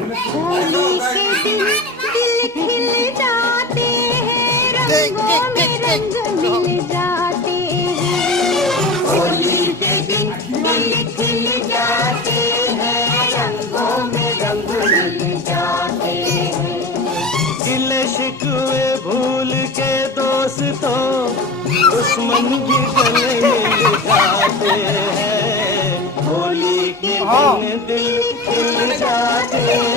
होली के दिन दिल खिल जाते हैं, रंगों में रंग मिल जाते हैं। होली के दिन दिल खिल जाते हैं, रंगों में रंग मिल जाते हैं। गिले शिकवे भूल के दोस्तों दुश्मन भी गले मिल जाते हैं। होली के दिन दिल खिल जाते हैं।